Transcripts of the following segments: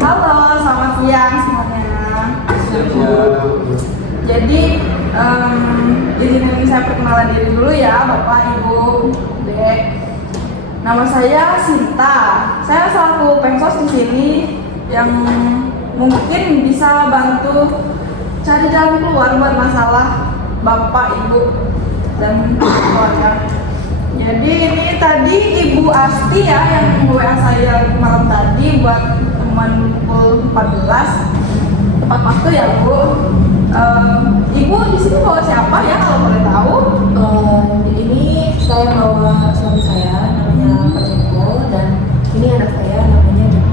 Halo, selamat siang semuanya. Jadi, izinin saya perkenalan diri dulu ya, Bapak, Ibu, Dek. Nama saya Sinta. Saya selaku pengsos di sini yang mungkin bisa bantu cari jalan keluar buat masalah Bapak, Ibu, dan keluarga. Jadi ini tadi Ibu Asti ya yang WA saya malam tadi buat teman pukul 14 tepat waktu ya Bu. Ibu di sini bawa siapa ya kalau boleh tahu? Ini saya bawa suami saya namanya Pak Joko dan ini anak saya namanya Joko.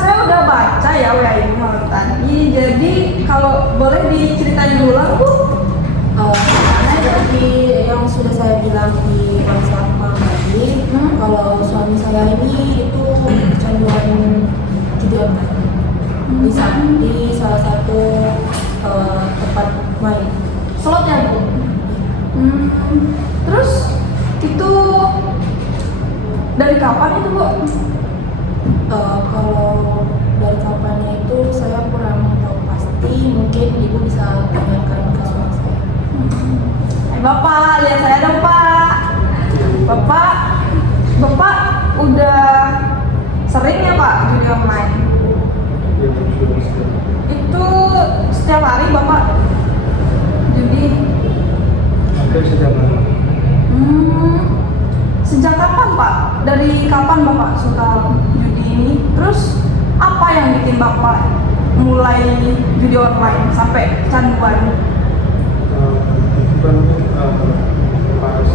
Saya udah baca ya WA Ibu malam tadi. Jadi kalau boleh diceritain ulang Bu? Karena dari yang sudah saya bilang di WhatsApp malam tadi, kalau suami saya ini itu kecanduan judi online. Di salah satu tempat main Slot ya Bu? Terus itu dari kapan itu Bu? Kalau dari kapannya itu saya kurang tahu pasti, mungkin ibu bisa tanyakan ke suami saya. Bapak, lihat saya dong Pak. Bapak udah sering ya Pak judi online? Itu setiap hari Bapak judi? Hampir setiap hari. Sejak kapan Pak? Dari kapan Bapak suka judi ini? Terus apa yang bikin Bapak mulai judi online sampai kecanduan? Itu kan pas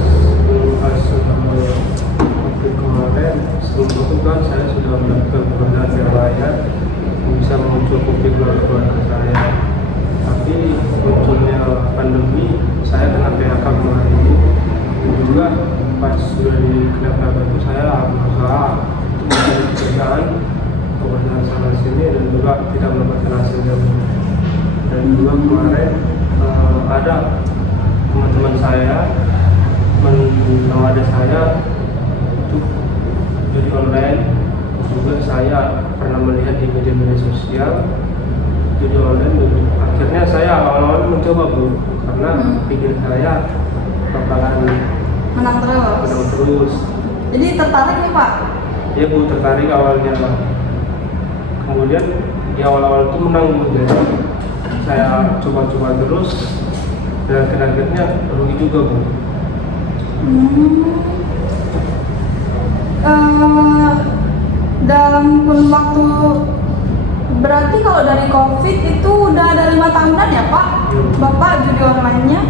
COVID kemarin, sebelum itu kan saya sudah melakukan pekerjaan yang layak bisa mencukupi keluarga saya. Tapi munculnya pandemi, saya kena PHK kemarin ini. Dan juga pas sudah di PHK itu saya berusaha untuk mencari pekerjaan sana sini dan juga tidak mendapatkan hasilnya. Dan juga kemarin ada teman-teman saya menawarkan saya untuk judi online. Juga saya pernah melihat di media-media sosial judi online. Akhirnya saya awal-awal mencoba Bu, karena pikir saya bakalan Menang terus. Jadi tertarik nih Pak? Ya Bu, tertarik awalnya. Kemudian di awal-awal itu menang Bu, jadi saya coba-coba terus dan akhirnya rugi juga Bu. Dalam kurun waktu, berarti kalau dari COVID itu udah ada 5 tahunan ya Pak? Bapak judi online-nya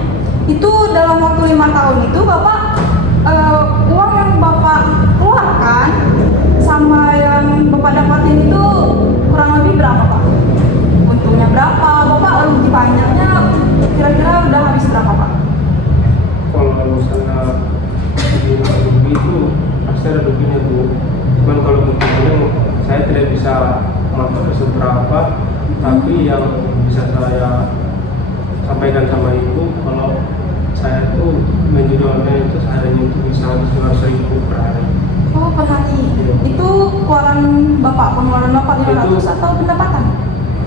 itu dalam waktu 5 tahun itu Bapak uang yang Bapak keluarkan sama yang Bapak dapatin itu kurang lebih berapa Pak? Untungnya berapa? Bapak rugi banyaknya kira-kira udah habis berapa Pak? Kalau misalnya rugi itu pasti ada ruginya Bu. Cuman kalau begini saya tidak bisa mengatur seberapa, tapi yang bisa saya sampaikan sama Ibu, kalau saya itu main judi online itu seharinya itu bisa 100.000 per hari. Oh, per hari. Itu pengeluaran Bapak 500 atau pendapatan?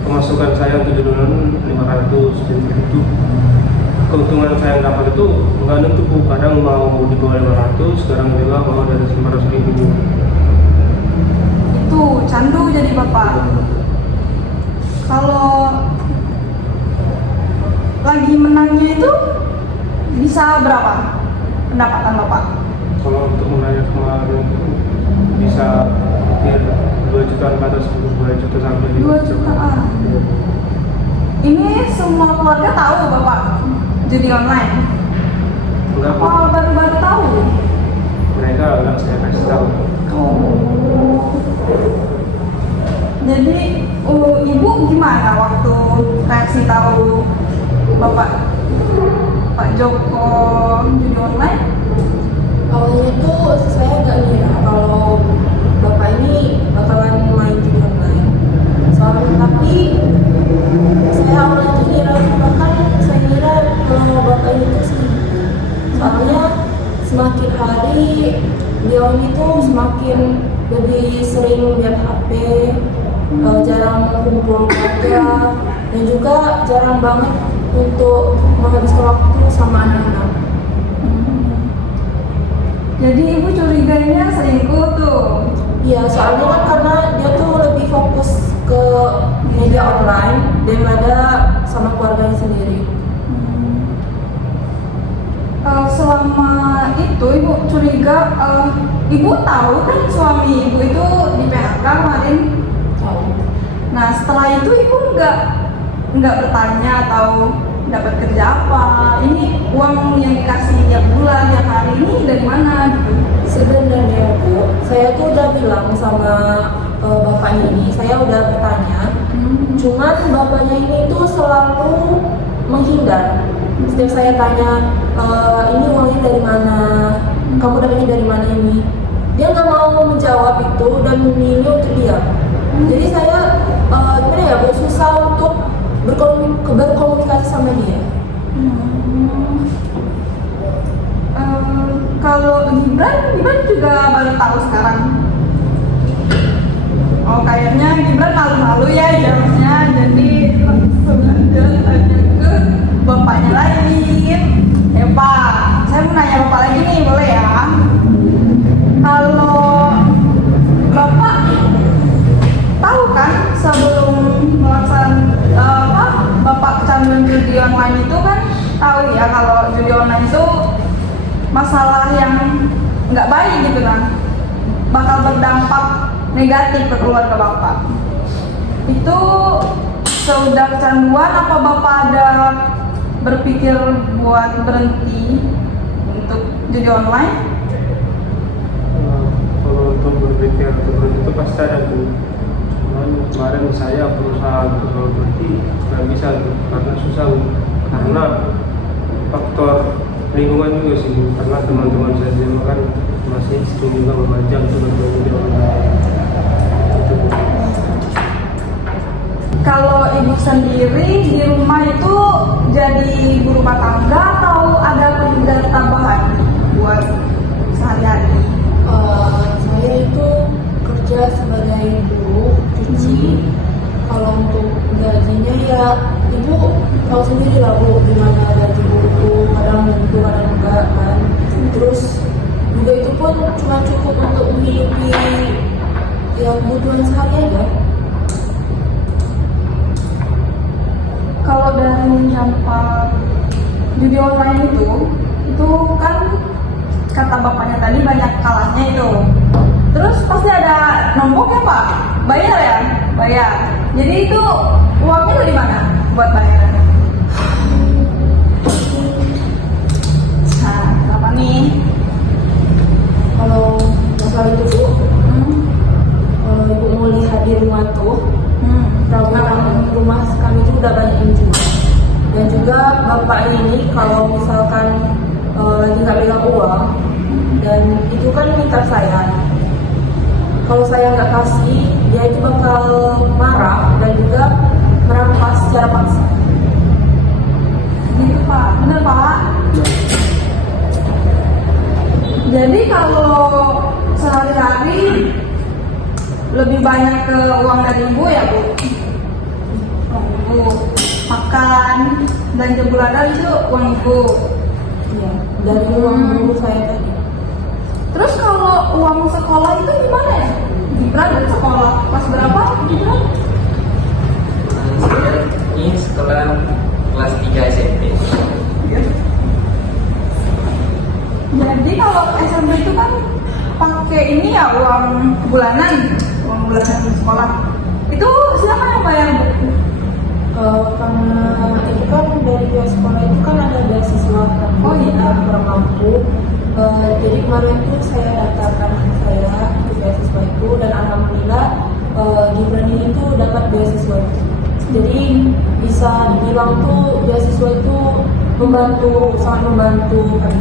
Pemasukan saya untuk judi online 500, dan itu keuntungan saya dapat itu nggak nentu Bu. Kadang mau di bawah 500, sekarang juga mau dari 500.000. Itu candu jadi Bapak. Kalau lagi menangnya itu bisa berapa pendapatan Bapak? Kalau untuk menanya kemarin itu bisa hampir 2 jutaan ke atas, 2 juta sampai 2 jutaan. Ini semua keluarga tahu Bapak judi online? Enggak Bu, Oh, baru-baru tahu? mereka nggak saya kasih tahu. Jadi Ibu gimana waktu reaksi tahu Bapak Pak Joko judi online? Awalnya tuh saya agak ngira kalau bapak ini bakalan main judi online. Tapi saya awalnya tuh ngira, bahkan saya ngira kalau bapak ini tuh soalnya semakin hari beliau ini tuh semakin lebih sering lihat HP, jarang kumpul keluarga, dan juga jarang banget untuk menghabiskan waktu sama anak-anak. Jadi ibu curiganya selingkuh tuh. Iya, soalnya kan karena dia tuh lebih fokus ke media online daripada sama keluarganya sendiri. Selama itu ibu curiga, ibu tahu kan suami ibu itu di PHK kemarin. Nah setelah itu ibu nggak bertanya atau dapat kerja apa, ini uang yang dikasih tiap bulan tiap hari ini dari mana gitu. Sebenarnya Bu, saya tuh udah bilang sama bapaknya ini, saya udah bertanya, cuman bapaknya ini tuh selalu menghindar. Setiap saya tanya, ini uangnya dari mana, kamu dapatnya dari mana ini, dia nggak mau menjawab itu dan memilih untuk diam. Jadi saya gimana ya Bu, susah untuk berkomunikasi sama dia. Kalau Gibran juga baru tahu sekarang. Oh kayaknya Gibran malu-malu ya jawabnya, jadi langsung aja tanya ke bapaknya lagi. Pak, saya mau nanya bapak lagi nih, boleh ya? Kalau bapak tahu kan sebelum melaksanakan bapak kecanduan judi online itu kan tahu ya kalau judi online itu masalah yang nggak baik gitu kan, bakal berdampak negatif ke keluarga bapak. Itu sudah kecanduan apa bapak ada berpikir buat berhenti untuk judi online? Kalau untuk berpikir berhenti itu pasti ada tuh. Cuman kemarin saya berusaha untuk berhenti nggak bisa tuh, karena susah karena faktor lingkungan juga sih, karena teman-teman saya juga kan masih sering juga memajang untuk berjudi online. Kalau ibu sendiri di rumah itu jadi ibu rumah tangga atau ada pekerjaan tambahan buat sehari-hari? Saya itu kerja sebagai guru cuci. Kalau untuk gajinya ya ibu tahu sendiri lah Bu, gimana gaji guru, kadang menentu kadang enggak kan. Terus juga itu pun cuma cukup untuk menghidupi yang kebutuhan sehari aja. Kalau dari dampak judi online itu kan kata bapaknya tadi banyak kalahnya itu. Terus pasti ada nombok ya Pak? Bayar ya? Bayar. Jadi itu uangnya dari mana buat bayar? Nah, kenapa nih? Kalau masalah itu Bu, kalau ibu mau lihat di rumah tuh, perawatan rumah kami itu udah banyak yang jual. Dan juga bapak ini kalau misalkan lagi nggak pegang uang, dan itu kan minta saya. Kalau saya nggak kasih, dia itu bakal marah dan juga merampas secara paksa. Gitu Pak, bener Pak. Jadi kalau sehari-hari lebih banyak ke uang dari ibu ya Bu? Uang ibu makan dan bulanan itu uang ibu. Iya, dari uang guru saya tadi. Terus kalau uang sekolah itu gimana ya? Gibran kan sekolah kelas berapa Gibran? Ini setelah kelas 3 SMP. Jadi kalau SMP itu kan pakai ini ya uang bulanan di sekolah. Itu siapa yang bayar Bu? Karena itu kan dari pihak sekolah itu kan ada beasiswa kan, Oh iya. kurang mampu. Jadi kemarin itu saya daftarkan saya ke beasiswa itu dan alhamdulillah Gibran ini tuh dapat beasiswa itu. Jadi bisa dibilang tuh beasiswa itu sangat membantu kan.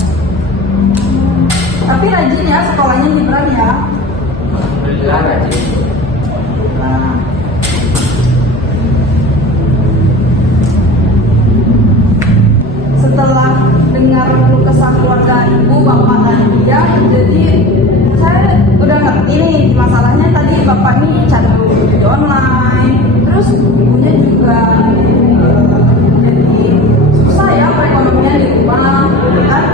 Tapi rajin ya sekolahnya Gibran ya. Alhamdulillah rajin. Nah. Setelah dengar keluh kesah keluarga ibu, bapak dan Jadi saya udah ngerti nih masalahnya tadi bapak nih candu judi online, terus ibunya juga jadi susah ya perekonomian di rumah, kan?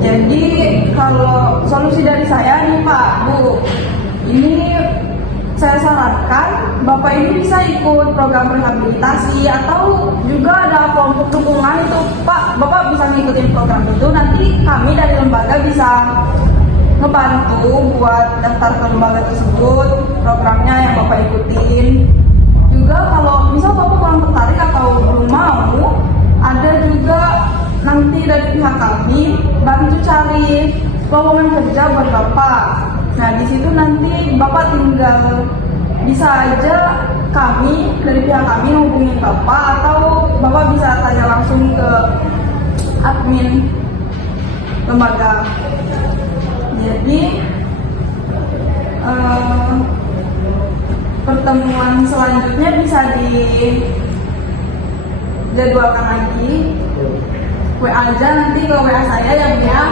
Jadi kalau solusi dari saya nih Pak, Bu, ini saya sarankan Bapak ini bisa ikut program rehabilitasi atau juga ada kelompok dukungan itu Pak. Bapak bisa ngikutin program itu, nanti kami dari lembaga bisa ngebantu buat daftar ke lembaga tersebut, programnya yang Bapak ikutin. Juga kalau misal Bapak kurang tertarik atau belum mau, ada juga nanti dari pihak kami bantu cari lowongan kerja buat Bapak. Nah di situ nanti Bapak tinggal bisa aja kami dari pihak kami hubungin Bapak, atau Bapak bisa tanya langsung ke admin lembaga. Jadi pertemuan selanjutnya bisa dijadwalkan lagi. WA aja nanti ke WA saya ya Bu ya.